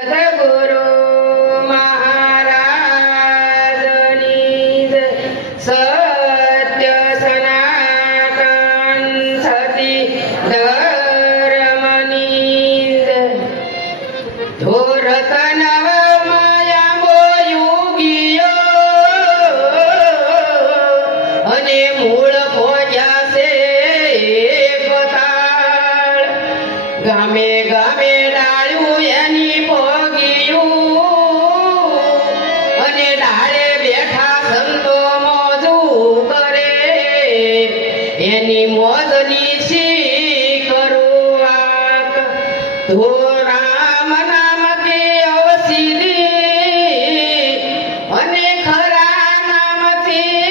સદગુરુ મહારાજની જય. સત્ય સનાતન સતી ધર્મની જય. ધોરત નવ માયામો યુગીયો અને મૂળ ભોજ્યા છે પતાળ. ગામે ગામે ડાળ્યું એની ભોગિયું અને ડાળે બેઠા સંતો મોજું કરે. એની મોજની શી કરું વાત. ધો રામ નામ કે અવસીરી અને ખરા નામથી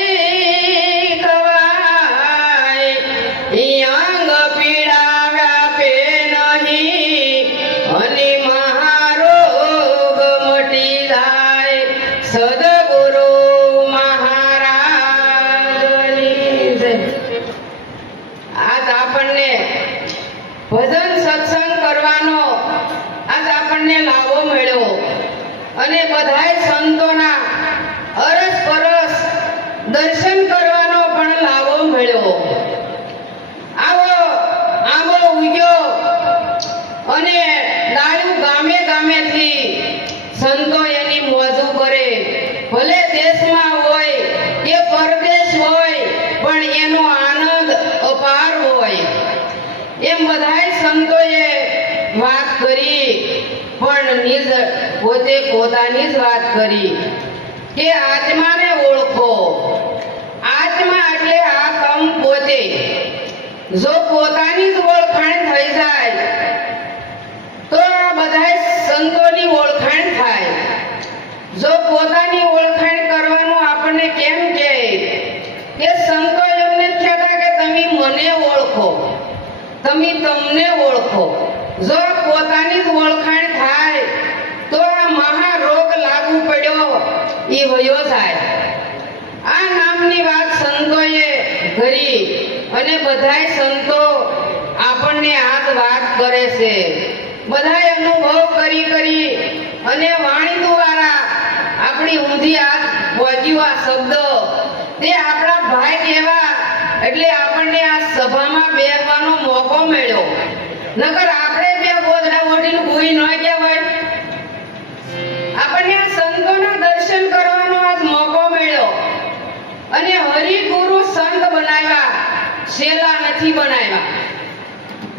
કવાય. અંગ પીડા વ્યાપે નહીં અને મહારોગ મટી જાય. સદગુરુ મહારાજની જય. આજ આપણને ભજન સત્સંગ કરવાનો આજ આપણને લાભો મળ્યો અને બધાય સંતોના અરસ પરસ દર્શન કરવાનો પણ લાભો મળ્યો. આવો આંબો ઉગ્યો અને ડાળું ગામે ગામેથી સંતો એની મોજું કરે. ભલે દેશમાં હોય કે પરદેશ હોય પણ એનો આનંદ અપાર હોય. એમ બધાય સંતોએ વાત કરી પણ નિજ પોતે પોતાની જ વાત કરી કે આત્માને ઓળખો. આત્મા એટલે આ તમ પોતે. જો પોતાની જ ઓળખાણ થઈ જાય તો આ બધાય સંતોની ઓળખાણ થાય. જો પોતાની ઓળખાણ કરવાનું આપણને કેમ કહે કે સંતો એમને કહેતા કે તમે મને ઓળખો, તમે તમને ઓળખો. જો પોતાની જ ઓળખાણ થાય તો આ મહારોગ લાગુ પડ્યો એ વયો જાય. આ નામની વાત સંતોએ કરી અને બધાય સંતો આપણને આ જ વાત કરે છે. બધાય અનુભવ કરી કરી અને વાણી દ્વારા આપણી ઊંધી આ પહોંચ્યું આ શબ્દ તે આપણા ભાઈ કહેવા એટલે આપણને આ સભામાં બેસવાનો મોકો મળ્યો. નકર આપણે બે ગોદડા ઓઢીને ભૂઈ ન કહેવાય. આપણને આ સંતોના દર્શન કરવાનો આજ મોકો મળ્યો અને હરિગુરુ સંત બનાવ્યા, શેલા નથી બનાવ્યા.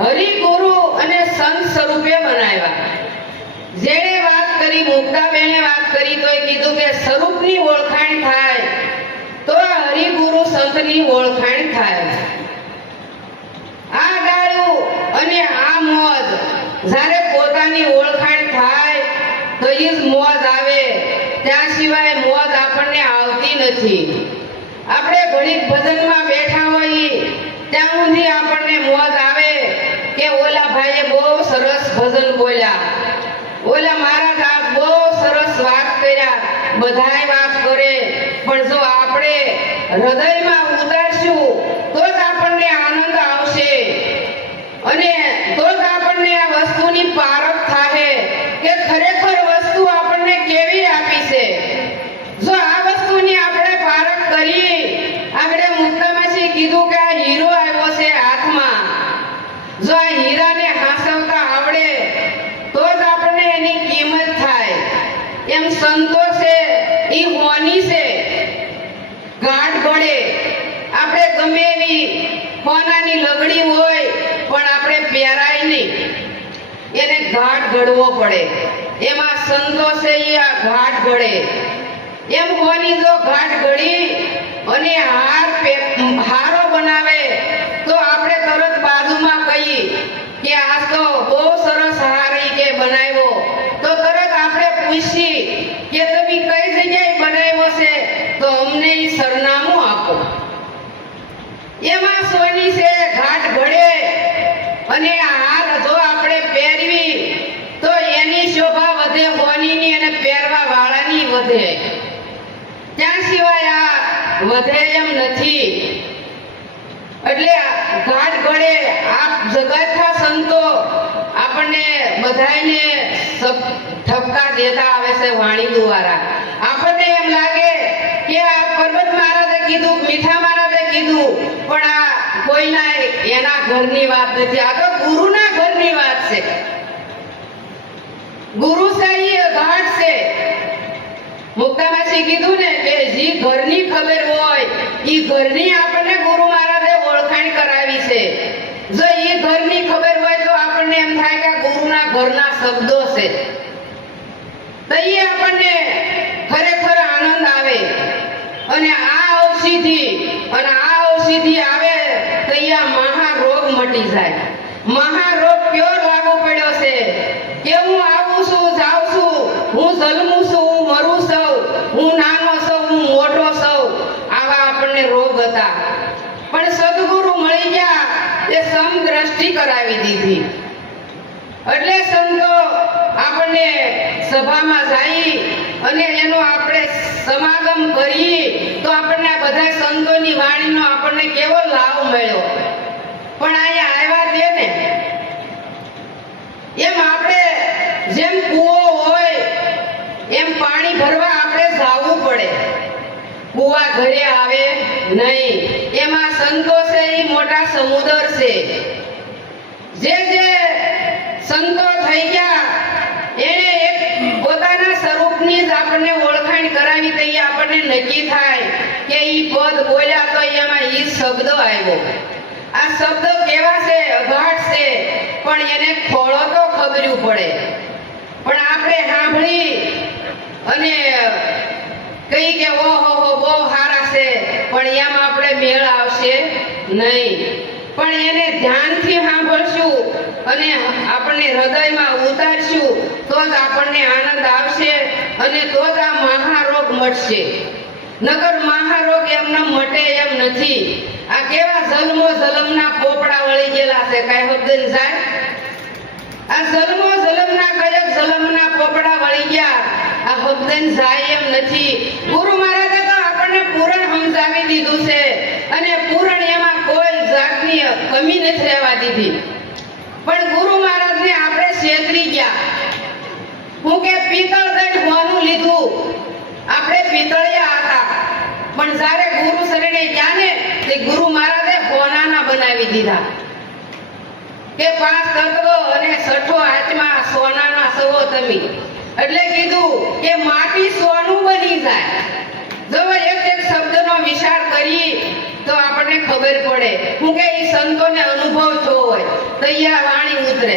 હરિગુરુ અને સંત સ્વરૂપે બનાવ્યા. જેણે વાત કરી, મુક્તાબેને વાત કરી તો એ કીધું કે સ્વરૂપની ઓળખાણ થાય તો હરિગુરુ સંતની ઓળખાણ થાય. આ ડાળું અને આ મોજ જ્યારે પોતાની ઓળખાણ થાય તો એ જ મોજ આવે. ત્યાં સિવાય મોજ આપણને આવતી નથી. આપણે ઘડીક ભજનમાં બેઠા હોઈએ ત્યાં સુધી આપણને મોજ આવે કે ઓલા ભાઈએ બહુ સરસ ભજન બોલ્યા, ઓલા મહારાજ આ બહુ સરસ વાત કર્યા. બધાય વાત કરે પણ જો આપણે હૃદયમાં ઉતારશું તો જ આપણને આનંદ આવશે અને તો જ આપણને આ વસ્તુની પારખ થાય કે ખરેખર વસ્તુ આપણને કેવી આપી છે. જો આ વસ્તુની આપણે પારખ કરી, આપણે મુક્તામાસી કીધું કે આ હીરો આવ્યો છે હાથમાં, જો આ હીરાને હાંસવતા આવડે તો જ આપણને એની કિંમત થાય. એમ સંતો છે એ હોની છે, ગાંઠ ઘડે. આપણે ગમે એવી હોનાની લગડી હોય પણ આપણે પહેરાય નહીં, એને ઘાટ ઘડવો પડે. એમાં સંતો છે એ આ ઘાટ ઘડે. એમ હોની જો ઘાટ ઘડી અને હારો બનાવે તો આપણે તરત બાજુમાં કહીએ કે આ તો બહુ સરસ હાર કે બનાવ્યો તો તરત આપણે પૂછીએ કે તમે કઈ જગ્યાએ બનાવ્યો છે તો અમને ઈ સરનામું આપો. એમાં સોની છે ઘાટ ઘડે અને હાર જો આપણે પહેરવી તો એની શોભા વધે, હોનીની અને પહેરવા વાળાની વધે. ત્યાં સિવાય આ વધે એમ નથી. એટલે ઘાટ ઘડે આ જગતના સંતો આપણને બધાને ઠપકા દેતા આવે છે વાણી દ્વારા. આપણને એમ લાગે કે આ પર્વત મહારાજે કીધું, મીઠા મહારાજે કીધું, પણ આ કોઈના એના ઘરની વાત નથી, આ તો ગુરુના ઘરની વાત છે. ગુરુ સાઈ ઘાટ છે. મુક્તામાસી કીધું ને કે જી ઘરની ખબર હોય ઈ ઘરની આપણને ગુરુ મહારાજે ઓળખાણ કરાવી છે. જો ઈ ઘરની ખબર હોય તો આપણને એમ થાય કે ગુરુના ઘરના શબ્દો છે, તો ઈ આપણને ખરેખર આનંદ આવે. અને આ ઔષધિ આવે તો ઈ મહારોગ મટી જાય. મહારોગ કયો લાગુ પડ્યો છે કે હું આવું છું, જાઉં છું, હું જન્મું છું, હું મરું છું, હું નાનો છું, હું મોટો છું, આવા આપણને રોગ હતા. પણ સદગુરુ મળી ગયા, એ સમદ્રષ્ટિ કરાવી દીધી. એટલે સંતો આપણને સભામાં જઈ અને એનો આપણે સમાગમ કરી તો આપણને આ બધા સંતોની વાણીનો આપણને કેવો લાભ મળ્યો. પણ અહીંયા આવ્યા તે ને એમ આપણે જેમ કૂવો હોય એમ પાણી ભરવા આપણે જાવું પડે. કૂવા ઘરે આવે નહીં. એમાં સંતો છે એ મોટા સમુદ્ર છે. જે સંતો થઈ ગયા એને એક પોતાના સ્વરૂપની જ આપણને ઓળખાણ કરાવી દઈએ. આપણને નક્કી થાય કે ઈ પદ બોલ્યા તો એમાં ઈ શબ્દ આવ્યો. આ શબ્દ કેવા છે? અઘાટ છે, પણ એને ખોળો તો ખબર્યું પડે. પણ આપણે સાંભળી અને કઈ કે ઓહો બહુ સારા છે, પણ એમાં આપણે મેળ આવશે નહીં. પણ એને ધ્યાનથી સાંભળશું અને આપણને હૃદયમાં ઉતારશું તો જ આપણને આનંદ આવશે અને તો જ આ મહારોગ મટશે. નકર મહારોગ એમને મટે એમ નથી. આ કેવા જલમના પોપડા વળી ગયેલા છે, કઈ હબદન જાય. આ જલમના કયક જલમના પોપડા વળી ગયા, આ હબદન જાય એમ નથી. ગુરુ મહારાજે તો આપણને પૂરણ સમજાવી દીધું છે અને પૂરણ એમાં કોઈ જાતની કમી નથી રહેવા દીધી. પણ ગુરુ મહારાજને આપણે છેતરી ગયા. હું કે પિત્તળ ગઢ હોવાનું લીધું, આપણે પિત્તળિયા હતા, પણ જ્યારે ગુરુ શરણે ગયા ને તે ગુરુ મહારાજે હોનાના બનાવી દીધા કે 5 તત્વો અને 6ઠો આત્મા સોનાના સવો તમે. એટલે કીધું કે માટી સોનું બની જાય. જો એક શબ્દનો વિચાર કરી તો આપણને ખબર પડે. હું કે એ સંતોને અનુભવ થયો હોય તો આ વાણી ઉતરે.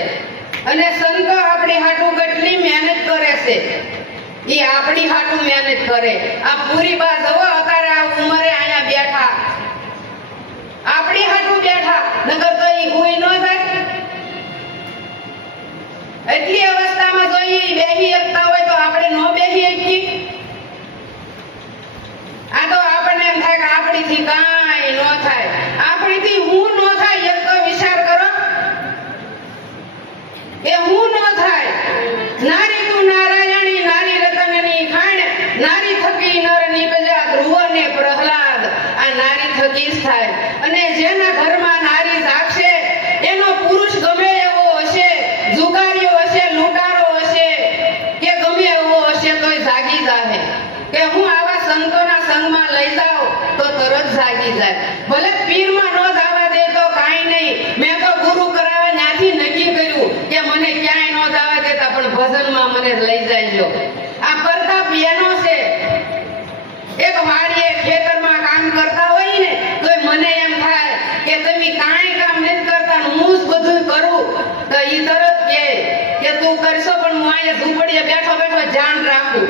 અને સંતો આપણી હાટું કેટલી મહેનત કરે છે, એ આપણી હાટું મહેનત કરે. આ પૂરી બા જવો અત્યારે આ ઉંમરે અહીંયા બેઠા, આપણી હાટું બેઠા, નકર તો એ કોઈ ન થાય. એટલી અવસ્થામાં જો એ બેહી શકતા હોય તો આપણે ન બેહી શકીએ. આ તો આપણને એમ થાય કે આપણીથી કાંઈ ન થાય, આપણીથી હું ન થાય. એક તો વિચાર કરો એ હું ન થાય. નારી તું નારાયણી, નારી રતનની ખાણ, નારી થકી નર નીપજા ધ્રુવ ને પ્રહલાદ. આ નારી થકી જ થાય. અને જેના ઘરમાં નારી જાગશે એનો પુરુષ ગમે એવો હશે, જુગારીઓ હશે, લૂંટારો હશે કે ગમે એવો હશે તોય જાગી જાહે. કે હું આવા સંતોના સંગમાં લઈ જાઉં તો તરત જાગી જાય. ભલે પીરમાં ન જવા દે તો કાંઈ નહીં, મેં તો ગુરુ કરાવવા ત્યાંથી નક્કી કર્યું કે મને ક્યાંય ન જવા દેતા પણ ભજનમાં મને લઈ જાય. આ પ્રતાપ એનો છે. એક વાડીએ ખેતરમાં કામ કરતા હોય ને તો મને એમ થાય કે તમે કાંઈ કામ નથી કરતા, હું જ બધું કરું. તો ઈ તરત કે તું કરશો પણ હું અહીંયા ઝૂંપડીએ બેઠો બેઠો ધ્યાન રાખું.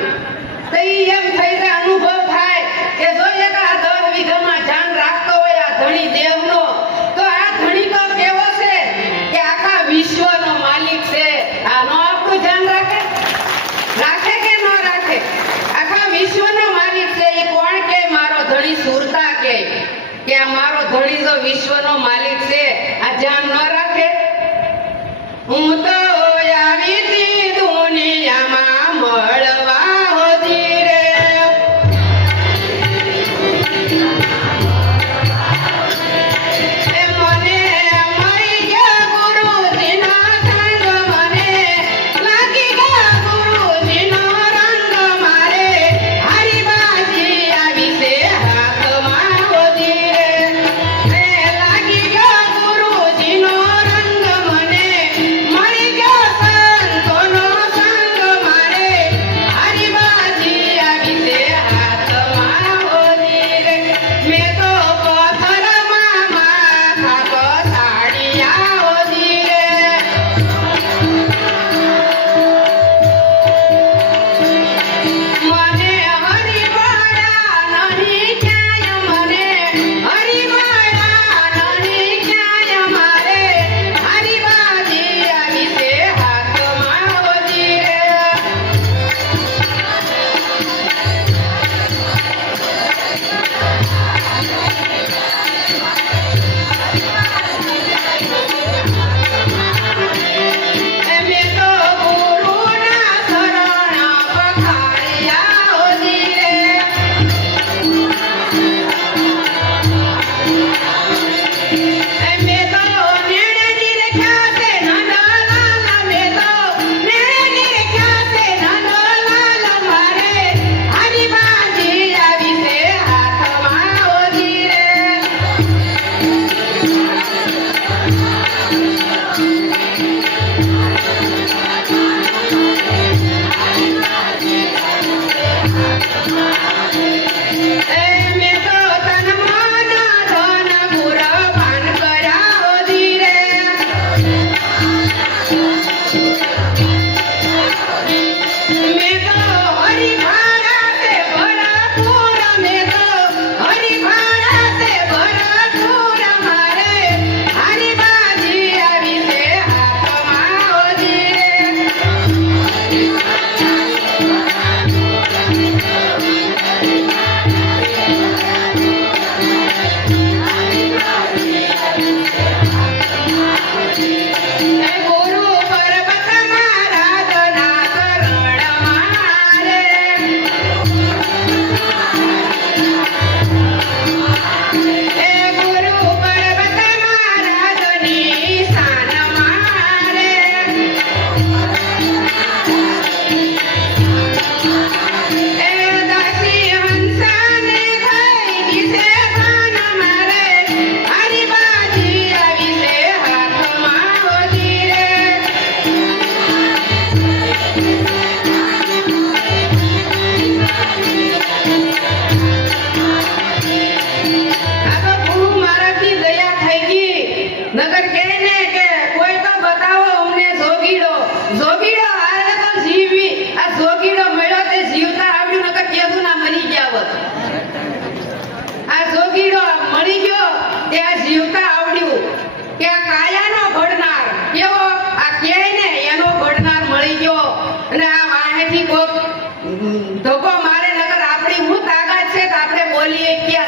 તો ઈ એમ થઈ જાય, અનુભવ થાય કે જો એક આ 10 વીઘામાં ધ્યાન રાખતો હોય આ ધણી દેવનો, તો આ ધણી તો કેવો છે કે આખા વિશ્વનો માલિક છે. આનો આપણું ધ્યાન રાખે કે ન રાખે? આખા વિશ્વનો માલિક છે. એ કોણ કે મારો ધણી સુરતા કે આ મારો ધણી જો વિશ્વનો માલિક છે, આ ધ્યાન ન રાખે? હું તો આવી તી દુનિયામાં મળવા હોતી રે. મને મળી ગયા ગુરુજીના સંગ, મને લાગી ગયા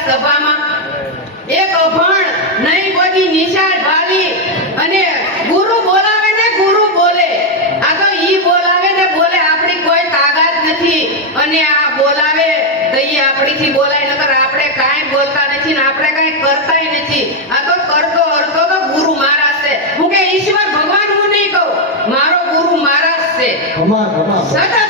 સભામાં એક અભણ નહીં કોઈ નિશાળ ભાલી અને ગુરુ બોલાવે ને ગુરુ બોલે. આ તો ઈ બોલાવે ને બોલે, આપણી કોઈ તાકાત નથી. અને આ બોલાવે તો ઈ આપણીથી બોલાય, નકર આપણે કાંઈ બોલતા નથી ને આપણે કાંઈ કરતાય નથી. આ તો કરતો હરતો તો ગુરુ મહારાજ છે. હું કે ઈશ્વર ભગવાન હું નહીં કહું, મારો ગુરુ મહારાજ છે. સતત